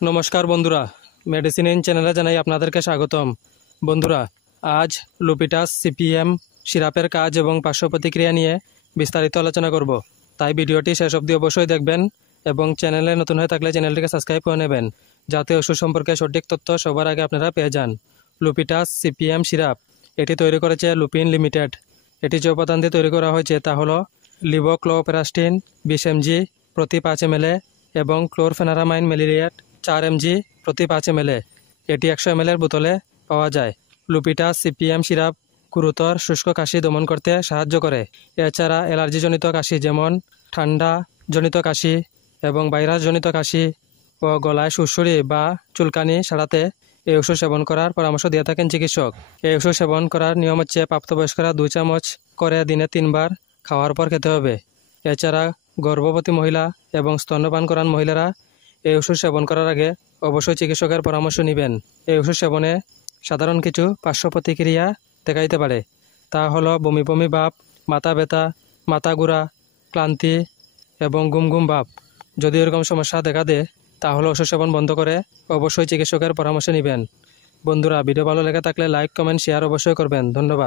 নমস্কার বন্ধুরা, medicine in চ্যানেলে জানাই আপনাদেরকে স্বাগতম। বন্ধুরা, আজ লুপিটাস সিপিএম সিরাপের কাজ এবং পার্শ্ব প্রতিক্রিয়া নিয়ে বিস্তারিত আলোচনা করব। তাই ভিডিওটি শেষ অবধি অবশ্যই দেখবেন এবং চ্যানেলে নতুন হয়ে থাকলে চ্যানেলটিকে সাবস্ক্রাইব করে নেবেন, যাতে ওষুধ সম্পর্কে সঠিক তথ্য সবার আগে আপনারা পেয়ে যান। লুপিটাস সিপিএম সিরাপ এটি তৈরি করেছে লুপিন লিমিটেড। এটি যে উপাদান দিয়ে তৈরি করা হয়েছে তা হলো লিভোক্লোপ্রাস্টিন 20 mg প্রতি 5 ml এবং ক্লোরফেনারামাইন ম্যালেরিয়াট 4 mg প্রতি 5 ml। এটি 100 ml এর বোতলে পাওয়া যায়। লুপিটাস সিপিএম সিরাপ গুরুতর শুষ্ক কাশি দমন করতে সাহায্য করে। এছাড়া অ্যালার্জিজনিত কাশি যেমন ঠান্ডাজনিত কাশি এবং ভাইরাসজনিত কাশি ও গলায় সুরসুরি বা চুলকানি সারাতে এই ওষুধ সেবন করার পরামর্শ দিয়ে থাকেন চিকিৎসক। এই ওষুধ সেবন করার নিয়ম হচ্ছে প্রাপ্তবয়স্করা 2 চামচ করে দিনে 3 বার খাওয়ার পর খেতে হবে। এছাড়া গর্ভবতী মহিলা এবং স্তন্যপান করান মহিলারা এই ওষুধ সেবন করার আগে অবশ্যই চিকিৎসকের পরামর্শ নেবেন। এই ওষুধ সেবনে সাধারণ কিছু পার্শ্ব প্রতিক্রিয়া দেখা দিতে পারে। তা হলো বমি বমি ভাব, মাথা ব্যথা, মাথা ঘোরা, ক্লান্তি এবং ঘুম ঘুম ভাব। যদি এরকম সমস্যা দেখা দেয় তাহলে ওষুধ সেবন বন্ধ করে অবশ্যই চিকিৎসকের পরামর্শ নেবেন। বন্ধুরা, ভিডিও ভালো লেগে থাকলে লাইক, কমেন্ট, শেয়ার অবশ্যই করবেন। ধন্যবাদ।